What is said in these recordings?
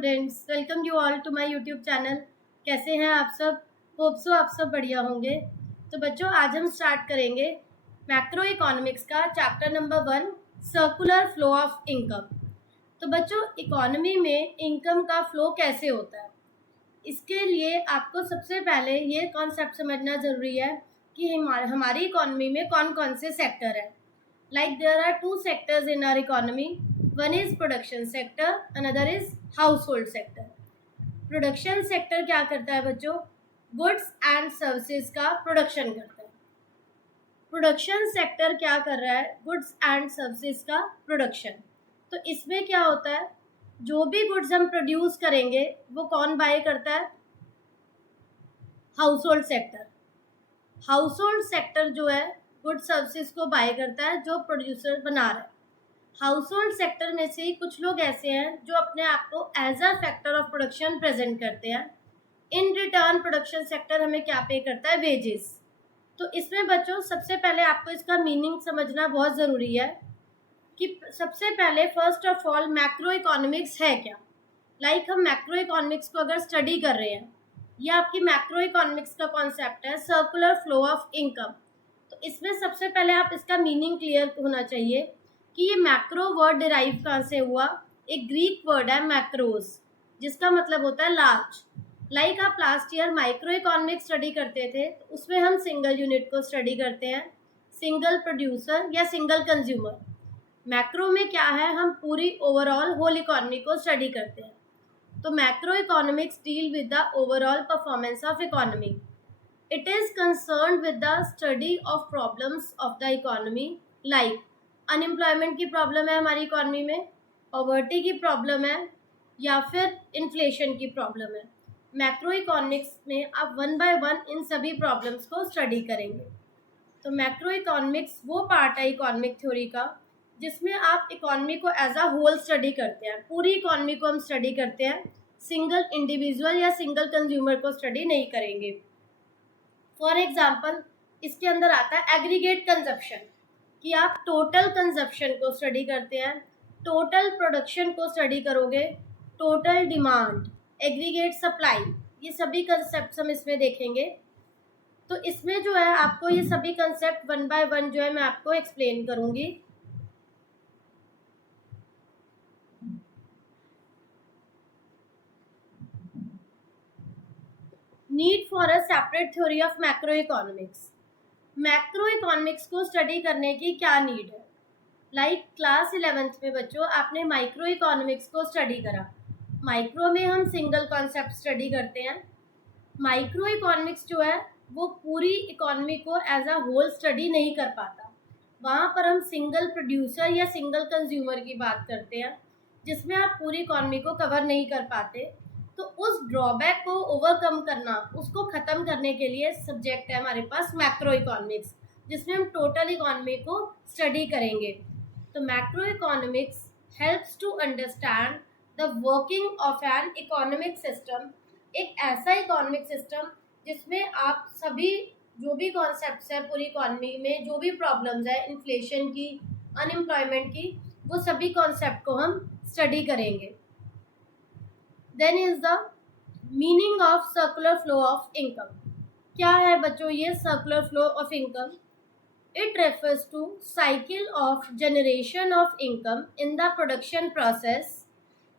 Students, welcome you all to my YouTube channel. कैसे हैं आप सब? होप सो आप सब बढ़िया होंगे। तो बच्चों, आज हम स्टार्ट करेंगे मैक्रो इकोनॉमिक्स का chapter number 1, circular flow of income. तो बच्चों, इकोनॉमी में इनकम का फ्लो कैसे होता है, इसके लिए आपको सबसे पहले ये कॉन्सेप्ट समझना ज़रूरी है कि हमारी इकोनॉमी में कौन कौन से सेक्टर है। Like there are two sectors in our economy. One is production sector, another is household sector. Production sector क्या करता है बच्चों? Goods and services का प्रोडक्शन करता है। प्रोडक्शन सेक्टर क्या कर रहा है? गुड्स एंड सर्विसेज का प्रोडक्शन। तो इसमें क्या होता है, जो भी गुड्स हम प्रोड्यूस करेंगे वो कौन बाय करता है? House sector. हाउस सेक्टर जो है गुड सर्विसेज को बाय करता है जो प्रोड्यूसर बना रहा है। हाउस सेक्टर में से ही कुछ लोग ऐसे हैं जो अपने आप को as a factor of production present करते हैं। इन रिटर्न प्रोडक्शन सेक्टर हमें क्या पे करता है? वेजेस। तो इसमें बच्चों सबसे पहले आपको इसका मीनिंग समझना बहुत ज़रूरी है कि सबसे पहले first of all macro economics है क्या। हम मैक्रो इकोनॉमिक्स को अगर स्टडी कर रहे हैं, यह आपकी मैक्रो इकोनॉमिक्स का कॉन्सेप्ट है, सर्कुलर फ्लो ऑफ इनकम। तो इसमें सबसे पहले आप इसका मीनिंग क्लियर होना चाहिए कि ये मैक्रो वर्ड डिराइव कहाँ से हुआ। एक ग्रीक वर्ड है मैक्रोस, जिसका मतलब होता है लार्ज। आप last year micro economics study करते थे, तो उसमें हम सिंगल यूनिट को स्टडी करते हैं, सिंगल प्रोड्यूसर या सिंगल कंज्यूमर। मैक्रो में क्या है, हम पूरी ओवरऑल होल इकोनॉमी को स्टडी करते हैं। तो macro economics deal with the overall performance of economy. It is concerned with the study of problems of the economy, like unemployment की प्रॉब्लम है हमारी इकोनॉमी में, पॉवर्टी की प्रॉब्लम है, या फिर इन्फ्लेशन की प्रॉब्लम है। मैक्रो इकोनॉमिक्स में आप वन बाय वन इन सभी प्रॉब्लम्स को स्टडी करेंगे। तो मैक्रो इकोनॉमिक्स वो पार्ट है इकोनॉमिक थ्योरी का जिसमें आप इकोनॉमी को एज अ होल स्टडी करते हैं। पूरी इकोनॉमी को हम स्टडी करते हैं, सिंगल इंडिविजुअल या सिंगल कंज्यूमर को स्टडी नहीं करेंगे। फॉर एग्जाम्पल, इसके अंदर आता है एग्रीगेट कंजप्शन, कि आप टोटल कंजप्शन को स्टडी करते हैं, टोटल प्रोडक्शन को स्टडी करोगे, टोटल डिमांड, एग्रीगेट सप्लाई, ये सभी कंसेप्ट हम इसमें देखेंगे। तो इसमें जो है आपको ये सभी कंसेप्ट वन बाय वन जो है मैं आपको एक्सप्लेन करूंगी। Need for a separate theory of macro economics. Macro economics को स्टडी करने की क्या नीड है? क्लास 11th में बच्चों आपने माइक्रो इकोनॉमिक्स को स्टडी करा। माइक्रो में हम सिंगल कॉन्सेप्ट स्टडी करते हैं। माइक्रो इकोनॉमिक्स जो है वो पूरी इकोनॉमी को एज अ होल स्टडी नहीं कर पाता। वहाँ पर हम सिंगल प्रोड्यूसर या सिंगल कंज्यूमर की बात करते हैं, जिसमें आप पूरी इकोनॉमी को कवर नहीं कर पाते। तो उस ड्रॉबैक को ओवरकम करना, उसको ख़त्म करने के लिए सब्जेक्ट है हमारे पास मैक्रो इकोनॉमिक्स, जिसमें हम टोटल इकोनॉमी को स्टडी करेंगे। तो macro economics helps to understand the working of an economic system. एक ऐसा इकोनॉमिक सिस्टम जिसमें आप सभी जो भी कॉन्सेप्ट्स है पूरी इकोनॉमी में, जो भी प्रॉब्लम्स है इन्फ्लेशन की, अनएम्प्लॉयमेंट की, वो सभी कॉन्सेप्ट को हम स्टडी करेंगे। Then is the meaning of circular flow of income. क्या है बच्चों ये circular flow of income? It refers to cycle of generation of income in the production process.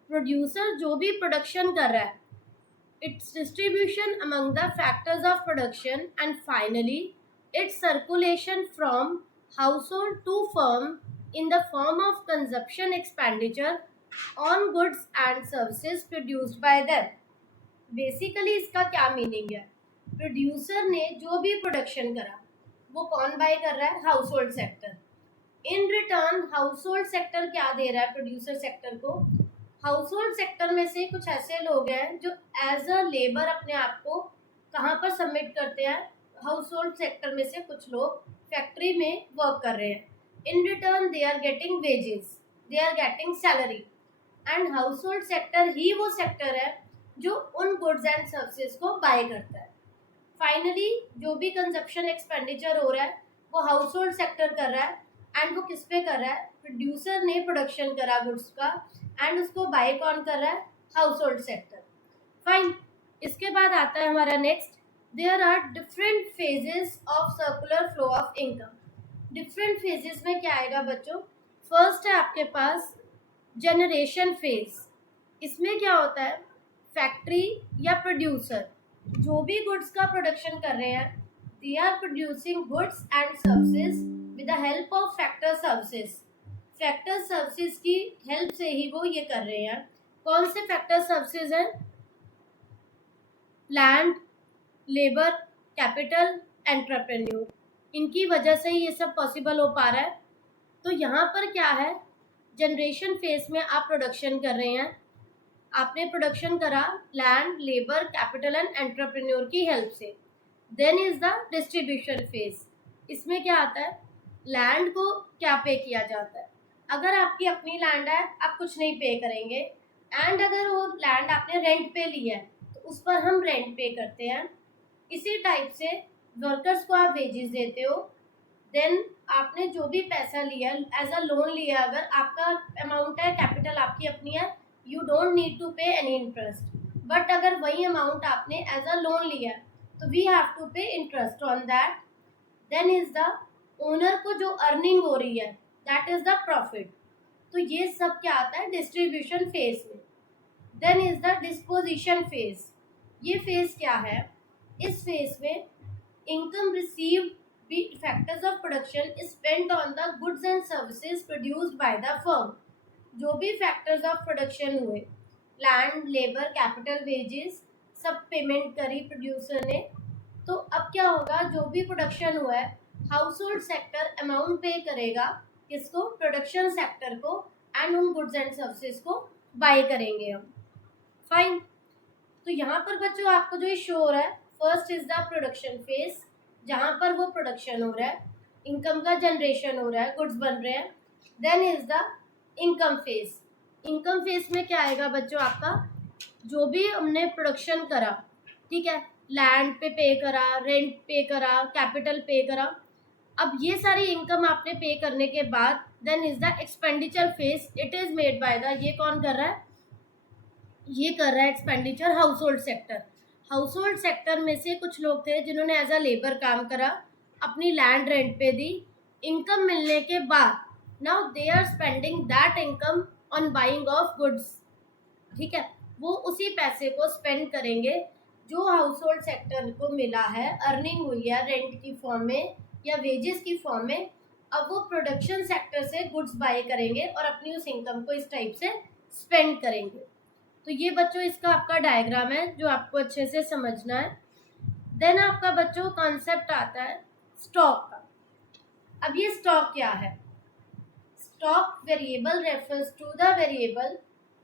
Producer जो भी प्रोडक्शन कर रहा है, its distribution among the factors of production, and finally its circulation from household to firm in the form of consumption expenditure on goods and services produced by them. Basically इसका क्या meaning है? Producer ने जो भी production करा वो कौन bye कर रहा है? Household sector. In return household sector क्या दे रहा है प्रोड्यूसर सेक्टर को? हाउसहोल्ड सेक्टर में से कुछ ऐसे लोग हैं जो एज अ लेबर अपने आप को कहाँ पर सबमिट करते हैं? हाउसहोल्ड सेक्टर में से कुछ लोग फैक्ट्री में वर्क कर रहे हैं। In return they are getting wages, they are getting salary. And household sector ही वो सेक्टर है जो उन गुड्स एंड सर्विसेज को बाय करता है। फाइनली जो भी कंजप्शन एक्सपेंडिचर हो रहा है वो हाउसहोल्ड सेक्टर कर रहा है, एंड वो किस पे कर रहा है? प्रोड्यूसर ने प्रोडक्शन करा गुड्स का, एंड उसको बाय कौन कर रहा है? Household sector. फाइन। इसके बाद आता है हमारा next, there are different phases of circular flow of income. Different phases में क्या आएगा बच्चों? फर्स्ट है आपके पास जनरेशन फेज। इसमें क्या होता है, फैक्ट्री या प्रोड्यूसर जो भी गुड्स का प्रोडक्शन कर रहे हैं, they are producing goods and services with the help of factor services. Factor services की हेल्प से ही वो ये कर रहे हैं। कौन से फैक्टर सर्विसेज हैं? Land, labour, capital, entrepreneur. इनकी वजह से ही ये सब पॉसिबल हो पा रहा है। तो यहाँ पर क्या है, जनरेशन फेज में आप प्रोडक्शन कर रहे हैं, आपने प्रोडक्शन करा land, labour, capital and entrepreneur की हेल्प से। Then is the distribution phase. इसमें क्या आता है, लैंड को क्या पे किया जाता है? अगर आपकी अपनी लैंड है आप कुछ नहीं पे करेंगे, एंड अगर वो लैंड आपने रेंट पे ली है तो उस पर हम रेंट पे करते हैं। इसी टाइप से वर्कर्स को आप वेजेस देते हो। देन आपने जो भी पैसा लिया एज अ लोन लिया, अगर आपका अमाउंट है, कैपिटल आपकी अपनी है, you don't need to pay any interest. But अगर वही अमाउंट आपने एज अ लोन लिया तो we have to pay interest on that. Then is the owner को जो अर्निंग हो रही है, दैट इज द प्रॉफिट। तो ये सब क्या आता है डिस्ट्रीब्यूशन फेज में। Then is the disposition phase. ये फेज क्या है, इस फेज में income received be factors of production is spent on the goods and services produced by the firm। जो भी फैक्टर्स ऑफ प्रोडक्शन हुए, लैंड, लेबर, कैपिटल, वेजेस, सब payment करी प्रोड्यूसर ने। तो अब क्या होगा, जो भी प्रोडक्शन हुआ है हाउस होल्ड सेक्टर अमाउंट पे करेगा किसको? प्रोडक्शन सेक्टर को, एंड उन गुड्स एंड सर्विसेज को बाय करेंगे हम। फाइन। तो यहाँ पर बच्चों आपको जो शो हो रहा है, first is the production phase, जहाँ पर वो प्रोडक्शन हो रहा है, इनकम का जनरेशन हो रहा है, गुड्स बन रहे हैं। Then is the income phase. Income phase में क्या आएगा बच्चों आपका, जो भी हमने प्रोडक्शन करा, ठीक है, लैंड पे करा, रेंट पे करा, कैपिटल पे करा, अब ये सारी इनकम आपने पे करने के बाद then is the expenditure phase. It is made by the, ये कौन कर रहा है? ये कर रहा है expenditure household sector. Household sector में से कुछ लोग थे जिन्होंने एज अ लेबर काम करा, अपनी लैंड रेंट पे दी, इनकम मिलने के बाद now they are spending that income on buying of goods. ठीक है, वो उसी पैसे को स्पेंड करेंगे जो हाउस होल्ड सेक्टर को मिला है, अर्निंग हुई है रेंट की फॉर्म में या वेजेस की फॉर्म में। अब वो प्रोडक्शन सेक्टर से गुड्स बाय करेंगे और अपनी उस इनकम को इस टाइप से स्पेंड करेंगे। तो ये बच्चों इसका आपका डायग्राम है जो आपको अच्छे से समझना है। देन आपका बच्चों कॉन्सेप्ट आता है स्टॉक का। अब ये स्टॉक क्या है? Stock variable refers to the variable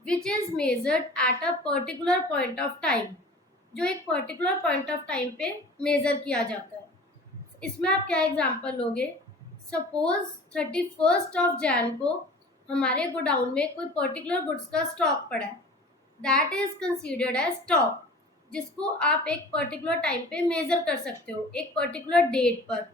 which is measured at a particular point of time, जो एक पर्टिकुलर पॉइंट ऑफ टाइम पे मेजर किया जाता है। इसमें आप क्या एग्जांपल लोगे? सपोज 31 ऑफ जैन को हमारे गोडाउन में कोई पर्टिकुलर गुड्स का स्टॉक पड़ा है, that is considered as stock, जिसको आप एक पर्टिकुलर टाइम पे मेजर कर सकते हो, एक पर्टिकुलर डेट पर।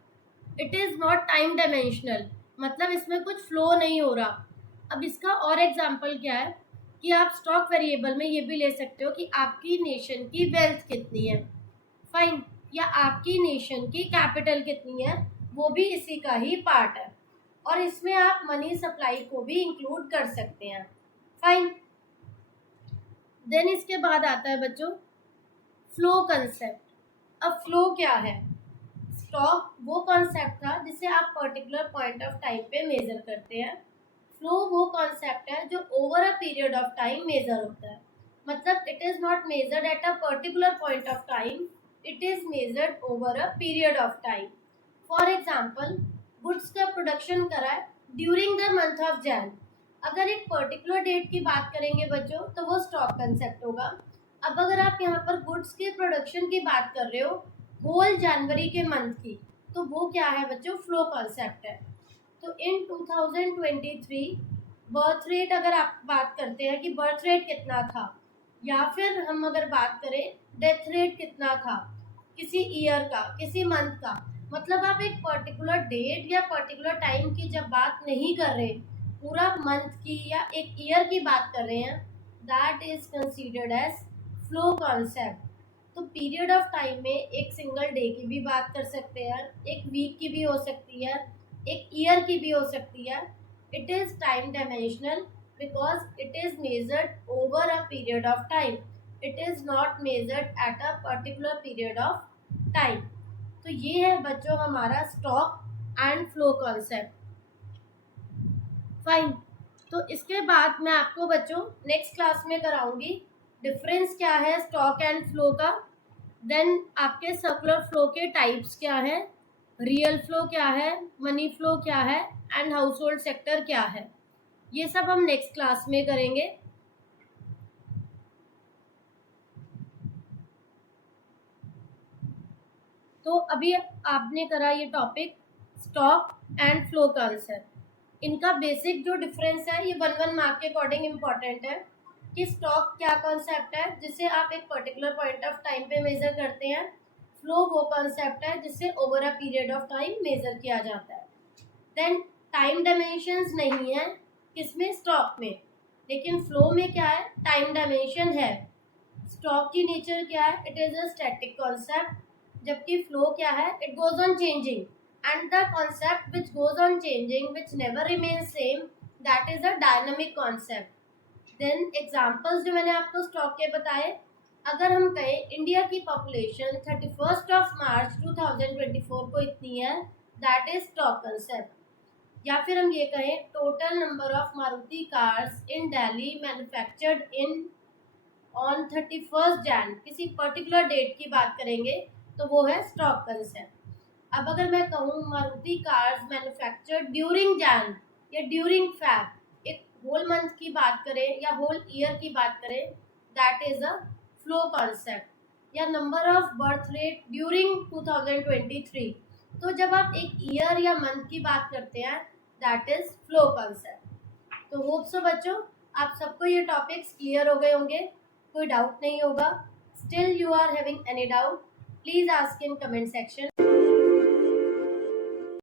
It is not time dimensional, मतलब इसमें कुछ फ्लो नहीं हो रहा। अब इसका और एग्जांपल क्या है कि आप स्टॉक वेरिएबल में ये भी ले सकते हो कि आपकी नेशन की वेल्थ कितनी है, फाइन, या आपकी नेशन की कैपिटल कितनी है, वो भी इसी का ही पार्ट है। और इसमें आप मनी सप्लाई को भी इंक्लूड कर सकते हैं, फाइन। देन इसके बाद आता है बच्चों फ्लो कंसेप्ट। अब फ्लो क्या है? स्टॉक वो कॉन्सेप्ट था जिसे आप पर्टिकुलर पॉइंट ऑफ टाइम पे मेजर करते हैं। फ्लो वो कॉन्सेप्ट है जो over a period of time measure होता है, मतलब it is not measured at a particular point of time, it is measured over a period of time. For example, goods का प्रोडक्शन करा है during the month of Jan, अगर एक particular date की बात करेंगे बच्चों तो वो स्टॉक कंसेप्ट होगा। अब अगर आप यहाँ पर गुड्स के प्रोडक्शन की बात कर रहे हो होल जनवरी के मंथ की, तो वो क्या है बच्चों? फ्लो कॉन्सेप्ट है। तो इन 2023 बर्थ रेट अगर आप बात करते हैं कि बर्थ रेट कितना था, या फिर हम अगर बात करें डेथ रेट कितना था किसी ईयर का, किसी मंथ का, मतलब आप एक पर्टिकुलर डेट या पर्टिकुलर टाइम की जब बात नहीं कर रहे, पूरा मंथ की या एक ईयर की बात कर रहे हैं, that is considered as flow concept. तो पीरियड ऑफ टाइम में एक सिंगल डे की भी बात कर सकते हैं, एक वीक की भी हो सकती है, एक ईयर की भी हो सकती है। It is time dimensional because it is measured over a period of time, it is not measured at a particular period of time. तो ये है बच्चों हमारा stock and flow concept. Fine. तो इसके बाद मैं आपको बच्चों नेक्स्ट क्लास में कराऊंगी डिफरेंस क्या है स्टॉक एंड फ्लो का, देन आपके सर्कुलर फ्लो के टाइप्स क्या है, रियल फ्लो क्या है, मनी फ्लो क्या है एंड हाउस होल्ड सेक्टर क्या है, ये सब हम नेक्स्ट क्लास में करेंगे। तो अभी आपने करा ये topic stock and flow concept. इनका बेसिक जो डिफरेंस है ये 1 मार्क के अकॉर्डिंग इम्पॉर्टेंट है कि स्टॉक क्या कॉन्सेप्ट है जिसे आप एक पर्टिकुलर पॉइंट ऑफ टाइम पे मेजर करते हैं, फ्लो वो कॉन्सेप्ट है जिसे over a period of time measure किया जाता है। देन टाइम डायमेंशंस नहीं है किसमें, स्टॉक में, लेकिन फ्लो में क्या है, टाइम डायमेंशन है। स्टॉक की नेचर क्या है, it is a static concept, जबकि फ्लो क्या है, it goes on changing and the concept which goes on changing which never remain same that is a dynamic concept. Then examples जो मैंने आपको स्टॉक के बताए, अगर हम कहें इंडिया की पॉपुलेशन 31 मार्च 2024 को इतनी है, दैट इज स्टॉक कंसेप्ट। या फिर हम ये कहें total number of Maruti cars in Delhi manufactured in on 31 Jain, किसी पर्टिकुलर डेट की बात करेंगे तो वो है स्टॉक कंसेप्ट। अब अगर मैं कहूँ Maruti cars manufactured during Jan या ड्यूरिंग फैब, एक होल मंथ की बात करें या होल ईयर की बात करें, that is a flow concept. या number of birth rate during 2023, तो जब आप एक ईयर या मंथ की बात करते हैं दैट इज फ्लो कॉन्सेप्ट। तो होप सो बच्चों आप सबको ये टॉपिक्स क्लियर हो गए होंगे, कोई डाउट नहीं होगा। Still you are having any doubt, please ask in comment section.